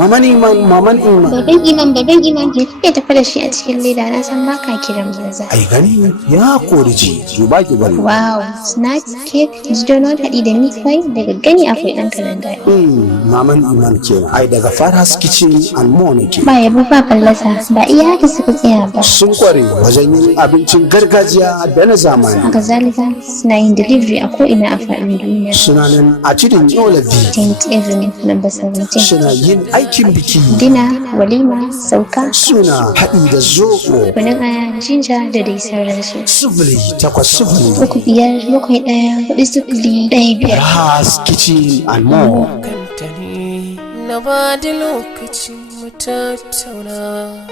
Maman Iman. Baban Iman ke kake tafi da shi a cikin leda na san baka kiran banza. Ai gani ya kori ji, duba ki bari. Wow, snack cake, donut haɗi da meat pie daga gani akwai ɗan karan daɗi. Maman Iman kenan. Ai daga Farhas Kitchen and More nake. Ba yabo ba fallasa, ba iya haka suka tsaya ba. Sun kware wajen yin abincin gargajiya da na zamani. Haka zalika suna yin delivery a ko'ina a faɗin duniya. Suna nan a cikin Yolabi. 10th Avenue, number 17. Suna yin aikin biki. Dina, walima, sauka. Suna haɗi da zoɓo. Kunun aya, jinja da dai sauransu. 0800 351 Farhas Kitchen and More. Na ba da lokaci mu tattauna.